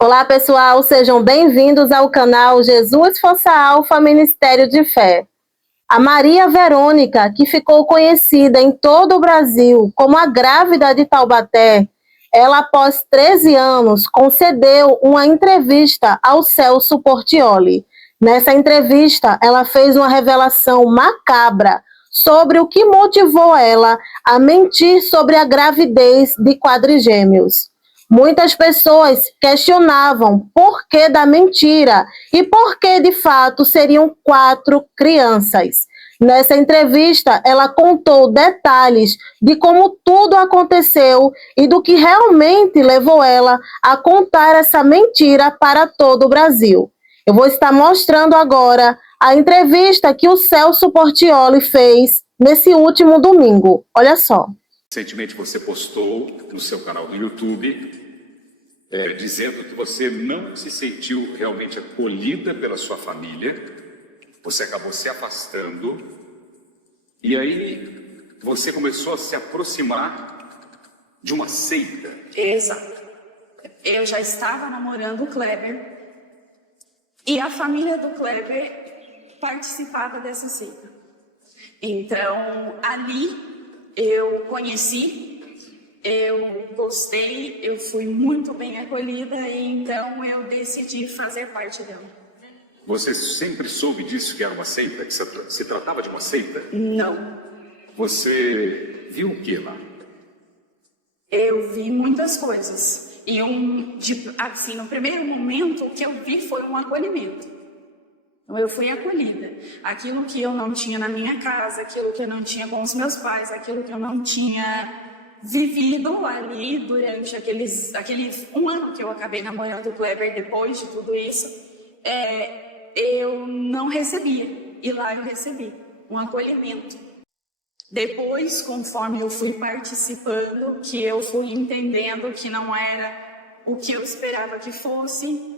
Olá, pessoal, sejam bem-vindos ao canal Jesus Força Alfa Ministério de Fé. A Maria Verônica, que ficou conhecida em todo o Brasil como a grávida de Taubaté, ela, após 13 anos, concedeu uma entrevista ao Celso Portiolli. Nessa entrevista, ela fez uma revelação macabra sobre o que motivou ela a mentir sobre a gravidez de quadrigêmeos. Muitas pessoas questionavam por que da mentira e por que, de fato, seriam 4 crianças. Nessa entrevista, ela contou detalhes de como tudo aconteceu e do que realmente levou ela a contar essa mentira para todo o Brasil. Eu vou estar mostrando agora a entrevista que o Celso Portiolli fez nesse último domingo. Olha só. Recentemente você postou no seu canal do YouTube dizendo que você não se sentiu realmente acolhida pela sua família, você acabou se afastando e aí você começou a se aproximar de uma seita. Exato. Eu já estava namorando o Kleber e a família do Kleber participava dessa seita. Então, ali eu conheci, eu gostei, eu fui muito bem acolhida e então eu decidi fazer parte dela. Você sempre soube disso, que era uma seita, que se tratava de uma seita? Não. Você viu o que lá? Eu vi muitas coisas e assim, no primeiro momento o que eu vi foi um acolhimento. Então, eu fui acolhida. Aquilo que eu não tinha na minha casa, aquilo que eu não tinha com os meus pais, aquilo que eu não tinha vivido ali durante aquele um ano que eu acabei namorando o Kleber depois de tudo isso, eu não recebia. E lá eu recebi um acolhimento. Depois, conforme eu fui participando, que eu fui entendendo que não era o que eu esperava que fosse,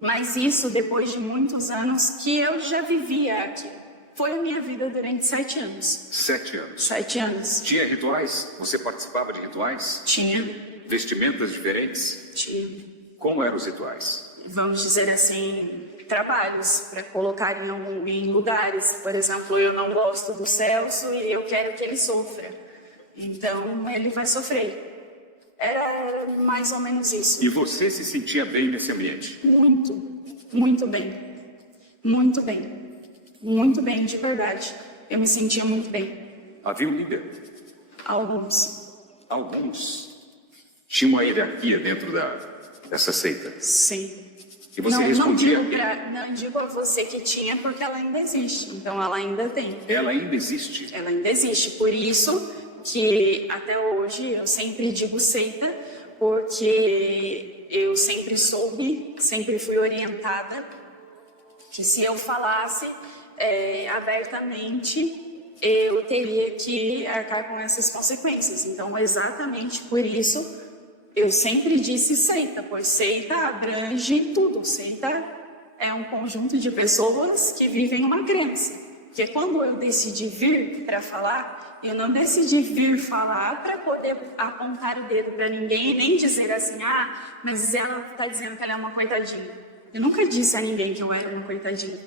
mas isso depois de muitos anos que eu já vivia aqui. Foi a minha vida durante 7 anos. 7 anos? 7 anos. Tinha rituais? Você participava de rituais? Tinha. Vestimentas diferentes? Tinha. Como eram os rituais? Vamos dizer assim, trabalhos para colocar em lugares. Por exemplo, eu não gosto do Celso e eu quero que ele sofra. Então, ele vai sofrer. Era mais ou menos isso. E você se sentia bem nesse ambiente? Muito, muito bem. Muito bem. Muito bem, de verdade. Eu me sentia muito bem. Havia um líder? Alguns. Alguns? Tinha uma hierarquia dentro dessa seita? Sim. E você respondia? Não digo a você que tinha, porque ela ainda existe. Então, ela ainda tem. Ela ainda existe? Ela ainda existe. Por isso que, até hoje, eu sempre digo seita, porque eu sempre soube, sempre fui orientada, que se eu falasse abertamente, eu teria que arcar com essas consequências. Então, exatamente por isso, eu sempre disse seita, pois seita abrange tudo. Seita é um conjunto de pessoas que vivem uma crença. Porque quando eu decidi vir para falar, eu não decidi vir falar para poder apontar o dedo para ninguém e nem dizer assim, mas ela está dizendo que ela é uma coitadinha. Eu nunca disse a ninguém que eu era uma coitadinha.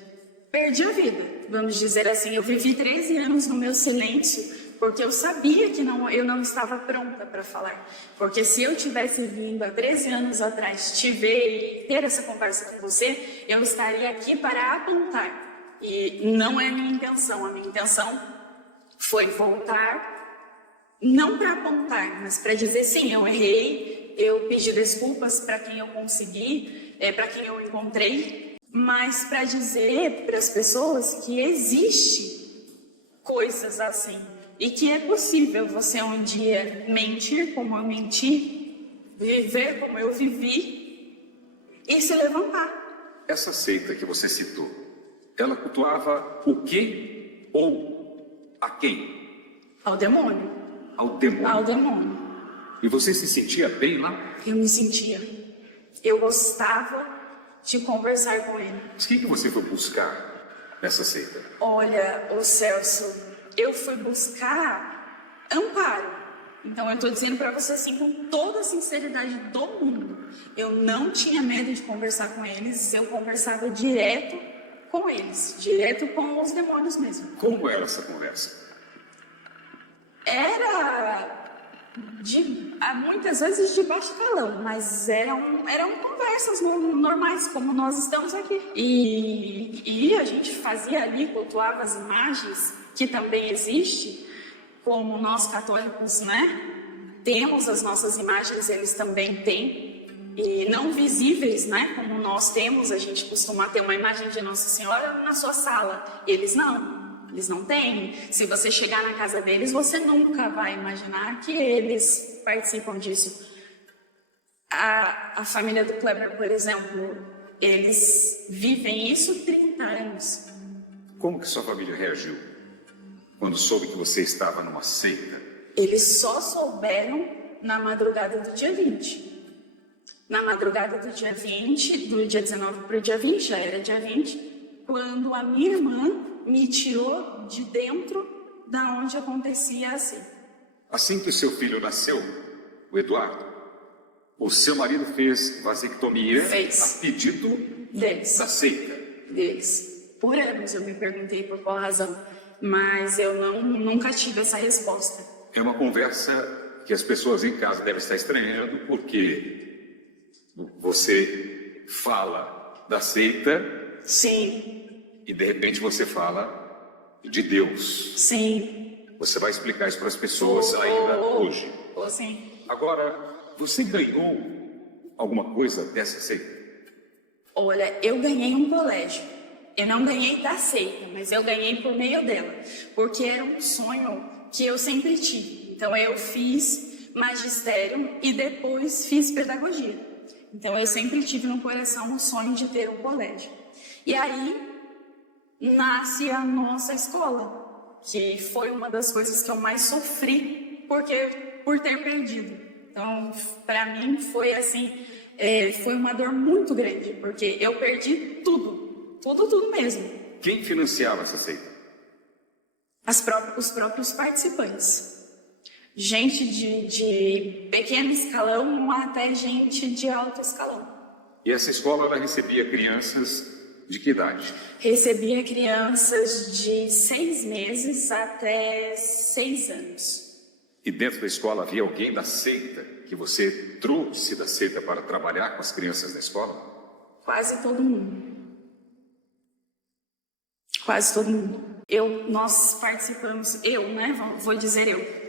Perdi a vida, vamos dizer assim. Eu vivi 13 anos no meu silêncio, porque eu sabia que eu não estava pronta para falar. Porque se eu tivesse vindo há 13 anos atrás te ver e ter essa conversa com você, eu estaria aqui para apontar. E não é a minha intenção. A minha intenção foi voltar, não para apontar, mas para dizer sim, eu errei, eu pedi desculpas para quem eu consegui, para quem eu encontrei, mas para dizer para as pessoas que existe coisas assim e que é possível você um dia mentir como eu menti, viver como eu vivi e se levantar. Essa seita que você citou, ela cultuava o quê ou a quem? Ao demônio. Ao demônio? Ao demônio. E você se sentia bem lá? Eu me sentia. Eu gostava de conversar com ele. Mas o que você foi buscar nessa seita? Olha, o Celso, eu fui buscar amparo. Então eu estou dizendo para você assim com toda a sinceridade do mundo. Eu não tinha medo de conversar com eles, eu conversava direto com eles, direto com os demônios mesmo. Como era essa conversa? Era muitas vezes de baixo calão, mas eram conversas normais, como nós estamos aqui. E a gente fazia ali, cultuava as imagens, que também existe, como nós católicos, né? Temos as nossas imagens, eles também têm, e não visíveis, né? Como nós temos, a gente costuma ter uma imagem de Nossa Senhora na sua sala, eles não têm. Se você chegar na casa deles, você nunca vai imaginar que eles participam disso. A família do Kleber, por exemplo, eles vivem isso 30 anos. Como que sua família reagiu quando soube que você estava numa seita? Eles só souberam na madrugada do dia 20. Na madrugada do dia 20, do dia 19 para o dia 20, já era dia 20, quando a minha irmã me tirou de dentro da onde acontecia a seita. Assim que o seu filho nasceu, o Eduardo, o seu marido fez vasectomia a pedido da seita. Deles. Por anos eu me perguntei por qual razão, mas eu nunca tive essa resposta. É uma conversa que as pessoas em casa devem estar estranhando, porque você fala da seita. Sim. E de repente você fala de Deus. Sim. Você vai explicar isso para as pessoas ainda hoje. Sim. Agora, você ganhou alguma coisa dessa seita? Olha, eu ganhei um colégio. Eu não ganhei da seita, mas eu ganhei por meio dela. Porque era um sonho que eu sempre tive. Então eu fiz magistério e depois fiz pedagogia. Então eu sempre tive no coração o sonho de ter um colégio. E aí nasce a nossa escola, que foi uma das coisas que eu mais sofri por ter perdido. Então, para mim foi assim, foi uma dor muito grande, porque eu perdi tudo mesmo. Quem financiava essa seita? Os próprios participantes. Gente de pequeno escalão até gente de alto escalão. E essa escola ela recebia crianças de que idade? Recebia crianças de 6 meses até 6 anos. E dentro da escola havia alguém da seita que você trouxe da seita para trabalhar com as crianças da escola? Quase todo mundo. Quase todo mundo. Nós participamos, vou dizer eu.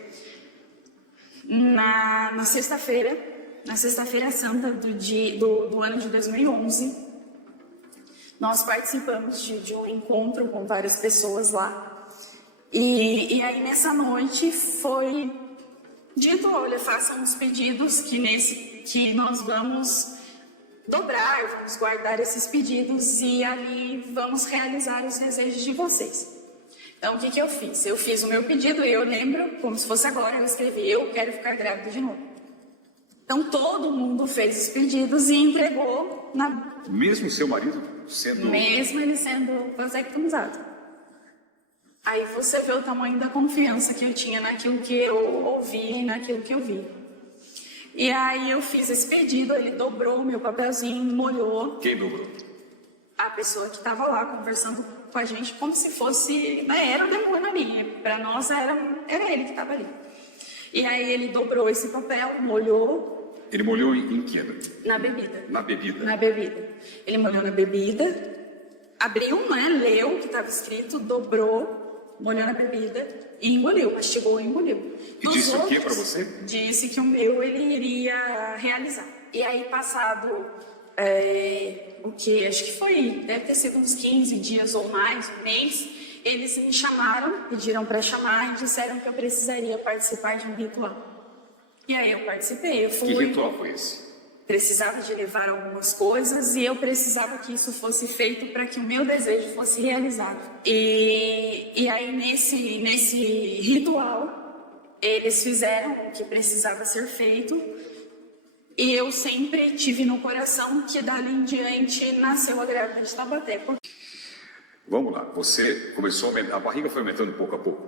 Na sexta-feira santa do ano de 2011, nós participamos de um encontro com várias pessoas lá. E aí nessa noite foi dito, olha, façam os pedidos que nós vamos dobrar, vamos guardar esses pedidos e ali vamos realizar os desejos de vocês. Então, o que eu fiz? Eu fiz o meu pedido e eu lembro, como se fosse agora, eu escrevi, eu quero ficar grávida de novo. Então, todo mundo fez os pedidos e entregou na... Mesmo seu marido sendo... Mesmo ele sendo vasectomizado. Aí você vê o tamanho da confiança que eu tinha naquilo que eu ouvi e naquilo que eu vi. E aí eu fiz esse pedido, ele dobrou o meu papelzinho, molhou. Quem dobrou? A pessoa que estava lá conversando com a gente, como se fosse, né, era o demônio ali. Para nós era ele que estava ali. E aí ele dobrou esse papel, molhou. Ele molhou em que? Na bebida. Na bebida? Na bebida. Ele molhou na bebida, abriu, né, leu o que estava escrito, dobrou, molhou na bebida e engoliu, mastigou e engoliu. E disse o que para você? Disse que o meu ele iria realizar. E aí passado... o que acho que deve ter sido uns 15 dias ou mais, um mês, eles me chamaram, pediram para chamar e disseram que eu precisaria participar de um ritual. E aí eu participei, eu fui. Que ritual foi esse? Precisava de levar algumas coisas e eu precisava que isso fosse feito para que o meu desejo fosse realizado. E aí nesse ritual eles fizeram o que precisava ser feito. E eu sempre tive no coração que dali em diante nasceu a grávida de Taubaté. Vamos lá, você começou a barriga foi aumentando pouco a pouco?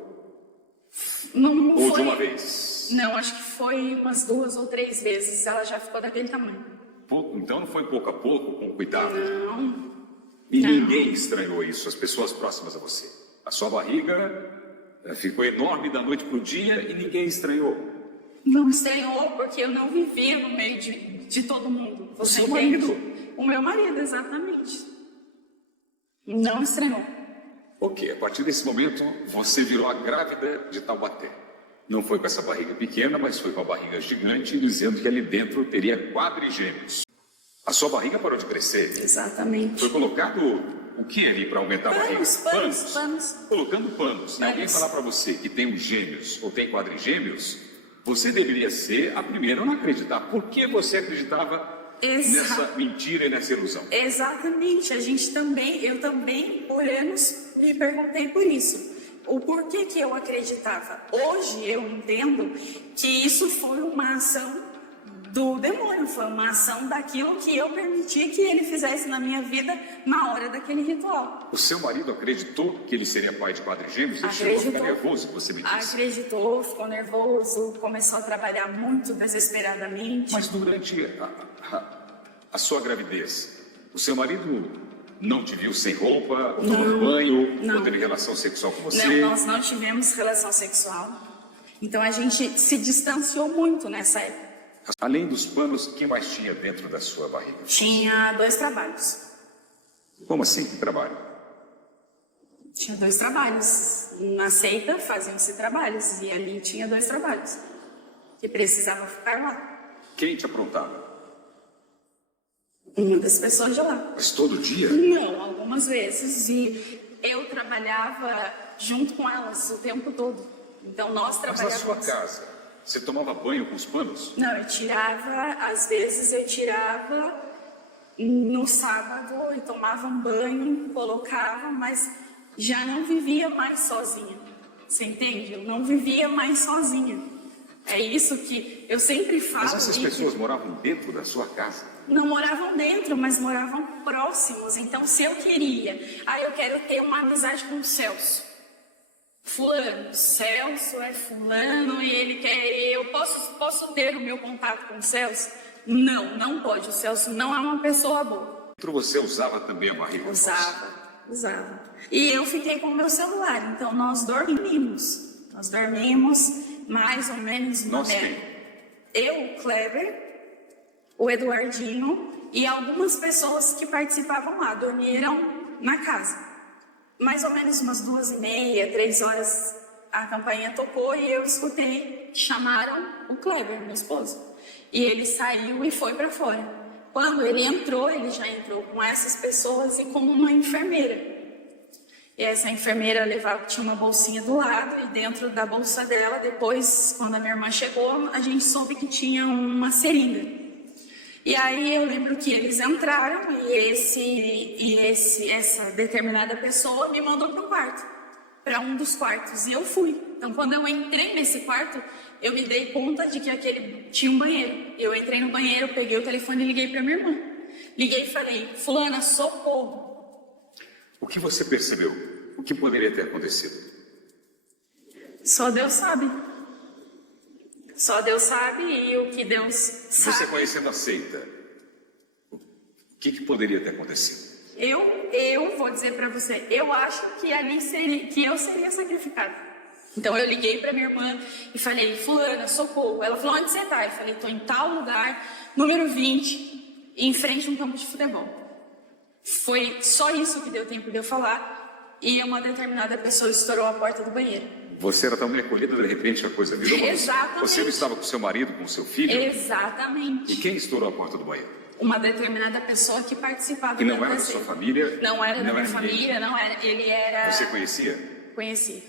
Não Ou foi... de uma vez? vezes? Não, acho que foi umas 2 ou 3 vezes. Ela já ficou daquele tamanho. Pouco, então não foi pouco a pouco, com cuidado? Não. E Não. ninguém estranhou isso, as pessoas próximas a você. A sua barriga ficou enorme da noite para o dia e ninguém estranhou. Não estranhou porque eu não vivia no meio de todo mundo. Você seu entende? marido? O meu marido, exatamente. Não estranhou. Ok, a partir desse momento você virou a grávida de Taubaté. Não foi com essa barriga pequena, mas foi com a barriga gigante, dizendo que ali dentro teria quadrigêmeos. A sua barriga parou de crescer. Exatamente. Foi colocado o que ali para aumentar a barriga? Panos. Colocando panos. Se alguém falar para você que tem os gêmeos ou tem quadrigêmeos, você deveria ser a primeira a não acreditar. Por que você acreditava nessa mentira e nessa ilusão? Exatamente. Eu também, por anos, me perguntei por isso. O porquê que eu acreditava. Hoje eu entendo que isso foi uma ação do demônio, foi uma ação daquilo que eu permiti que ele fizesse na minha vida na hora daquele ritual. O seu marido acreditou que ele seria pai de quadrigêmeos? Ele chegou a ficar nervoso, você me disse. Acreditou, ficou nervoso, começou a trabalhar muito desesperadamente. Mas durante a sua gravidez, o seu marido não te viu sem roupa, tomando banho, ou teve relação sexual com você? Não, nós não tivemos relação sexual. Então a gente se distanciou muito nessa época. Além dos panos, o que mais tinha dentro da sua barriga? Tinha 2 trabalhos. Como assim? Que trabalho? Tinha 2 trabalhos. Na seita faziam-se trabalhos. E ali tinha 2 trabalhos. Que precisava ficar lá. Quem te aprontava? Uma das pessoas de lá. Mas todo dia? Não, algumas vezes. E eu trabalhava junto com elas o tempo todo. Então nós trabalhávamos. Mas na sua casa, você tomava banho com os panos? Não, eu tirava, às vezes eu tirava no sábado e tomava um banho, colocava, mas já não vivia mais sozinha. Você entende? Eu não vivia mais sozinha. É isso que eu sempre falo. Mas essas pessoas moravam dentro da sua casa? Não moravam dentro, mas moravam próximos. Então, se eu queria, eu quero ter uma amizade com o Celso. Fulano, Celso é fulano e ele quer. Eu posso ter o meu contato com o Celso? Não, não pode. O Celso não é uma pessoa boa. Você usava também a barriga? Usava. E eu fiquei com o meu celular. Então, nós dormimos. Mais ou menos uma quem? Eu, o Kleber, o Eduardinho e algumas pessoas que participavam lá, dormiram na casa. Mais ou menos umas 2h30, 3 horas a campainha tocou e eu escutei, chamaram o Kleber, meu esposo. E ele saiu e foi para fora. Quando ele já entrou com essas pessoas e com uma enfermeira. E essa enfermeira tinha uma bolsinha do lado e dentro da bolsa dela, depois, quando a minha irmã chegou, a gente soube que tinha uma seringa. E aí eu lembro que eles entraram e essa determinada pessoa me mandou para um quarto, para um dos quartos, e eu fui. Então, quando eu entrei nesse quarto, eu me dei conta de que aquele tinha um banheiro. Eu entrei no banheiro, peguei o telefone e liguei para minha irmã. Liguei e falei: fulana, socorro. O que você percebeu? O que poderia ter acontecido? Só Deus sabe. Só Deus sabe e o que Deus sabe. Você conhecendo a seita, o que poderia ter acontecido? Eu vou dizer pra você, eu acho que eu seria sacrificada. Então eu liguei pra minha irmã e falei: fulana, socorro. Ela falou: onde você tá? Eu falei: tô em tal lugar, número 20, em frente a um campo de futebol. Foi só isso que deu tempo de eu falar e uma determinada pessoa estourou a porta do banheiro. Você era tão recolhida, de repente a coisa virou. Exatamente. Você não estava com seu marido, com seu filho? Exatamente. E quem estourou a porta do banheiro? Uma determinada pessoa que participava. E não era da sua família? Não era da minha família, não era. Ele era... Você conhecia? Conhecia.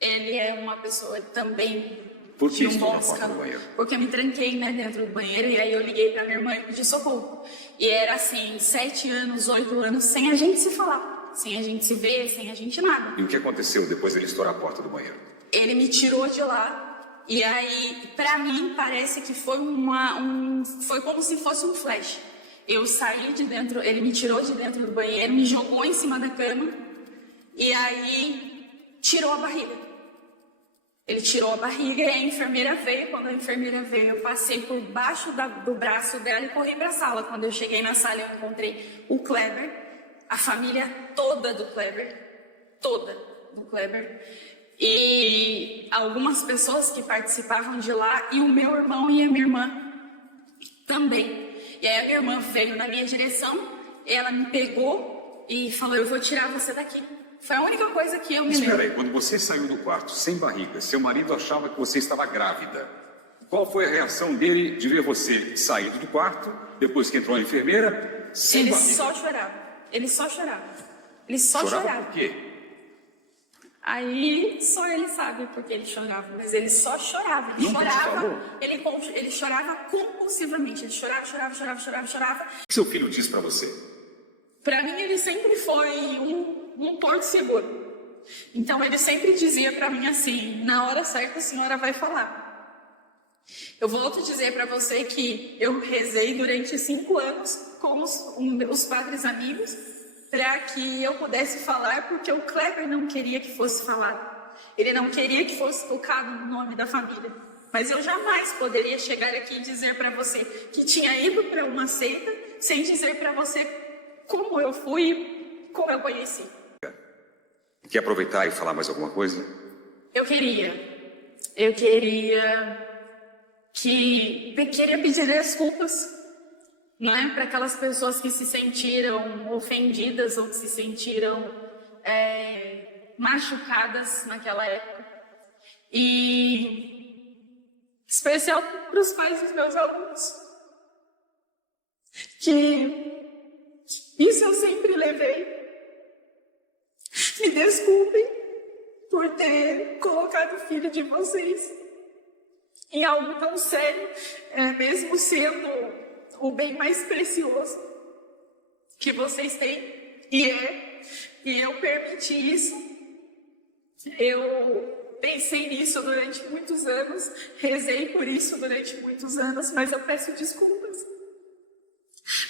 Ele é uma pessoa também... Por que estourou a porta do banheiro? Porque eu me tranquei, dentro do banheiro e aí eu liguei pra minha irmã e pedi socorro. E era assim, 7 anos, 8 anos, sem a gente se falar, sem a gente se ver, sem a gente nada. E o que aconteceu depois dele estourar a porta do banheiro? Ele me tirou de lá e aí, pra mim, parece que foi foi como se fosse um flash. Eu saí de dentro, ele me tirou de dentro do banheiro, me jogou em cima da cama e aí tirou a barriga. Ele tirou a barriga e a enfermeira veio. Quando a enfermeira veio, eu passei por baixo do braço dela e corri para a sala. Quando eu cheguei na sala, eu encontrei o Kleber, a família toda do Kleber, e algumas pessoas que participavam de lá, e o meu irmão e a minha irmã também. E aí a minha irmã veio na minha direção, ela me pegou e falou: eu vou tirar você daqui. Foi a única coisa que eu me lembro. Espera aí, quando você saiu do quarto sem barriga, seu marido achava que você estava grávida. Qual foi a reação dele de ver você saído do quarto, depois que entrou a enfermeira, sem Ele barriga? só chorava. Ele só chorava. Ele só Chorava chorava. por quê? Aí só ele sabe porque ele chorava, mas ele só chorava. Ele Nunca te falou? ele chorava compulsivamente. Ele chorava. O que seu filho disse para você? Para mim, ele sempre foi um porto seguro. Então, ele sempre dizia para mim assim: na hora certa a senhora vai falar. Eu volto a dizer para você que eu rezei durante 5 anos com os padres amigos para que eu pudesse falar, porque o Kleber não queria que fosse falado. Ele não queria que fosse tocado no nome da família. Mas eu jamais poderia chegar aqui e dizer para você que tinha ido para uma seita sem dizer para você como eu fui, como eu conheci. Quer aproveitar e falar mais alguma coisa? Eu queria pedir desculpas, não é, para aquelas pessoas que se sentiram ofendidas ou que se sentiram machucadas naquela época. E especial para os pais dos meus alunos, que isso eu sempre levei. Me desculpem por ter colocado o filho de vocês em algo tão sério, mesmo sendo o bem mais precioso que vocês têm, e eu permiti isso. Eu pensei nisso durante muitos anos, rezei por isso durante muitos anos, mas eu peço desculpas.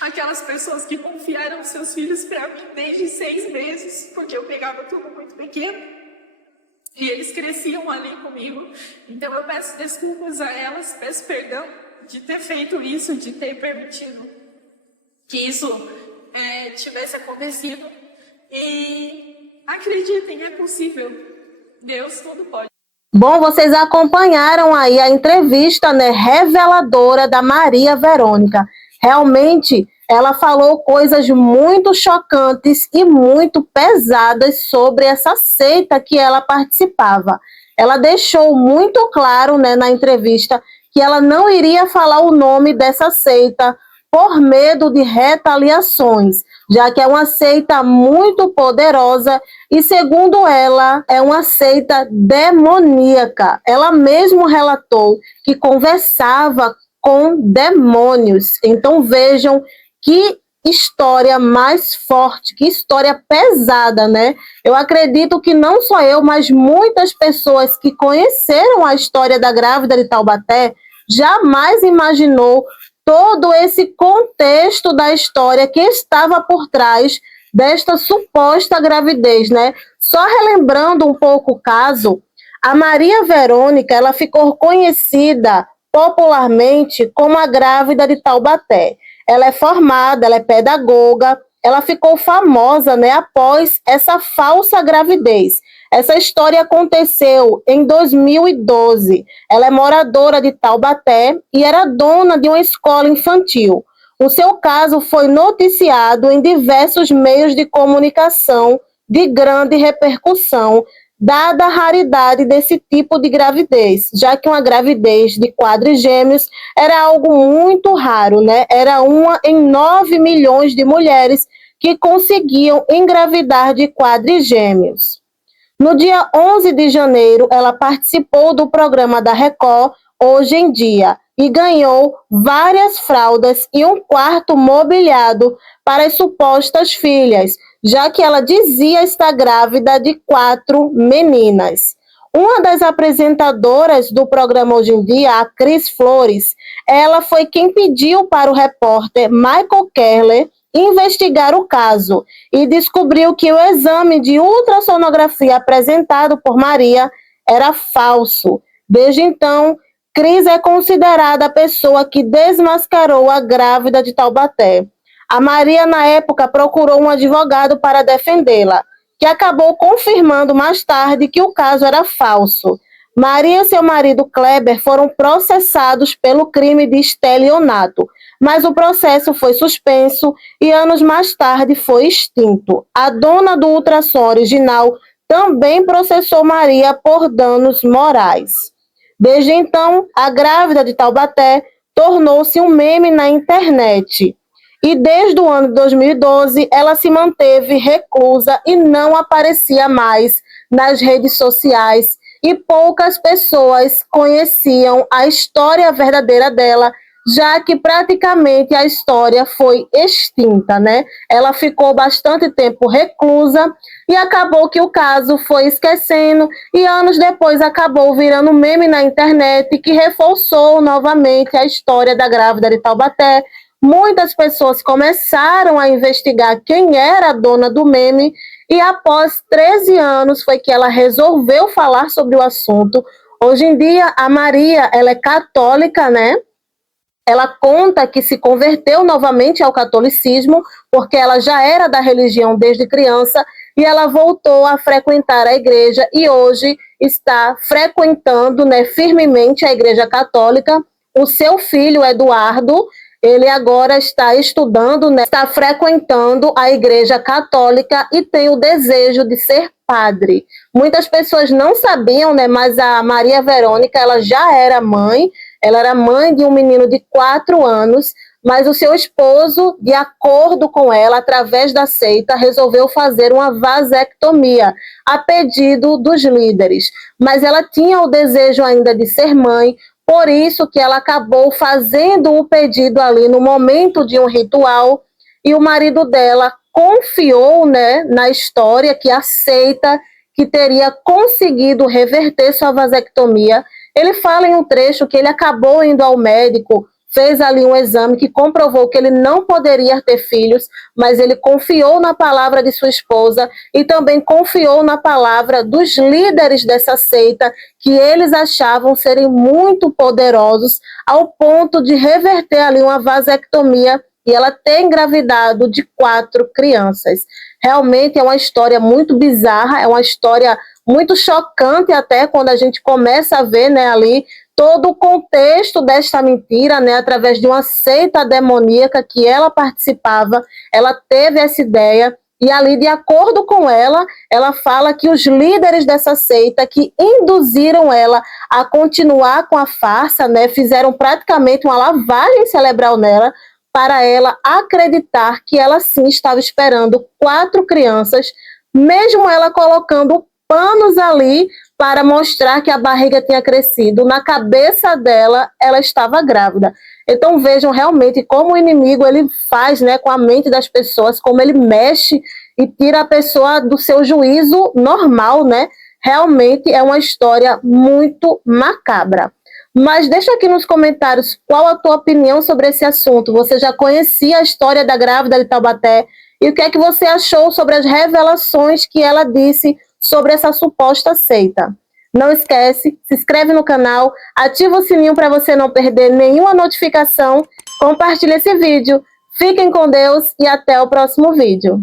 Aquelas pessoas que confiaram seus filhos para mim desde 6 meses, porque eu pegava tudo muito pequeno, e eles cresciam ali comigo. Então eu peço desculpas a elas, peço perdão de ter feito isso, de ter permitido que isso tivesse acontecido. E acreditem, é possível. Deus tudo pode. Bom, vocês acompanharam aí a entrevista, né, reveladora da Maria Verônica. Realmente, ela falou coisas muito chocantes e muito pesadas sobre essa seita que ela participava. Ela deixou muito claro, né, na entrevista, que ela não iria falar o nome dessa seita por medo de retaliações, já que é uma seita muito poderosa e, segundo ela, é uma seita demoníaca. Ela mesma relatou que conversava com demônios. Então vejam que história mais forte, que história pesada, né? Eu acredito que não só eu, mas muitas pessoas que conheceram a história da grávida de Taubaté jamais imaginou todo esse contexto da história que estava por trás desta suposta gravidez, né? Só relembrando um pouco o caso, a Maria Verônica, ela ficou conhecida popularmente como a grávida de Taubaté. Ela é formada, ela é pedagoga, ela ficou famosa, né, após essa falsa gravidez. Essa história aconteceu em 2012. Ela é moradora de Taubaté e era dona de uma escola infantil. O seu caso foi noticiado em diversos meios de comunicação de grande repercussão, dada a raridade desse tipo de gravidez, já que uma gravidez de quadrigêmeos era algo muito raro, né? Era uma em 9 milhões de mulheres que conseguiam engravidar de quadrigêmeos. No dia 11 de janeiro, ela participou do programa da Record, Hoje em Dia, e ganhou várias fraldas e um quarto mobiliado para as supostas filhas, já que ela dizia estar grávida de 4 meninas. Uma das apresentadoras do programa Hoje em Dia, a Cris Flores, ela foi quem pediu para o repórter Michael Kerler investigar o caso e descobriu que o exame de ultrassonografia apresentado por Maria era falso. Desde então, Cris é considerada a pessoa que desmascarou a grávida de Taubaté. A Maria, na época, procurou um advogado para defendê-la, que acabou confirmando mais tarde que o caso era falso. Maria e seu marido Kleber foram processados pelo crime de estelionato, mas o processo foi suspenso e anos mais tarde foi extinto. A dona do ultrassom original também processou Maria por danos morais. Desde então, a grávida de Taubaté tornou-se um meme na internet. E desde o ano de 2012, ela se manteve reclusa e não aparecia mais nas redes sociais. E poucas pessoas conheciam a história verdadeira dela, já que praticamente a história foi extinta, né? Ela ficou bastante tempo reclusa e acabou que o caso foi esquecendo e anos depois acabou virando meme na internet que reforçou novamente a história da grávida de Taubaté. Muitas pessoas começaram a investigar quem era a dona do meme e após 13 anos foi que ela resolveu falar sobre o assunto. Hoje em dia, a Maria, ela é católica, né? Ela conta que se converteu novamente ao catolicismo, porque ela já era da religião desde criança, e ela voltou a frequentar a igreja e hoje está frequentando, né, firmemente a igreja católica. O seu filho, Eduardo, ele agora está estudando, né, está frequentando a igreja católica e tem o desejo de ser padre. Muitas pessoas não sabiam, né, mas a Maria Verônica, ela já era mãe. Ela era mãe de um menino de 4 anos, mas o seu esposo, de acordo com ela, através da seita, resolveu fazer uma vasectomia, a pedido dos líderes. Mas ela tinha o desejo ainda de ser mãe, por isso que ela acabou fazendo o pedido ali no momento de um ritual, e o marido dela confiou, né, na história que a seita que teria conseguido reverter sua vasectomia. Ele fala em um trecho que ele acabou indo ao médico, fez ali um exame que comprovou que ele não poderia ter filhos, mas ele confiou na palavra de sua esposa e também confiou na palavra dos líderes dessa seita, que eles achavam serem muito poderosos, ao ponto de reverter ali uma vasectomia e ela ter engravidado de 4 crianças. Realmente é uma história muito bizarra, é uma história muito chocante até quando a gente começa a ver, né, ali todo o contexto desta mentira, né, através de uma seita demoníaca que ela participava. Ela teve essa ideia e ali, de acordo com ela, ela fala que os líderes dessa seita que induziram ela a continuar com a farsa, né, fizeram praticamente uma lavagem cerebral nela, para ela acreditar que ela sim estava esperando 4 crianças, mesmo ela colocando panos ali para mostrar que a barriga tinha crescido. Na cabeça dela, ela estava grávida. Então vejam realmente como o inimigo ele faz, né, com a mente das pessoas, como ele mexe e tira a pessoa do seu juízo normal, né? Realmente é uma história muito macabra. Mas deixa aqui nos comentários qual a tua opinião sobre esse assunto. Você já conhecia a história da grávida de Taubaté? E o que é que você achou sobre as revelações que ela disse sobre essa suposta seita? Não esquece, se inscreve no canal, ativa o sininho para você não perder nenhuma notificação, compartilha esse vídeo. Fiquem com Deus e até o próximo vídeo.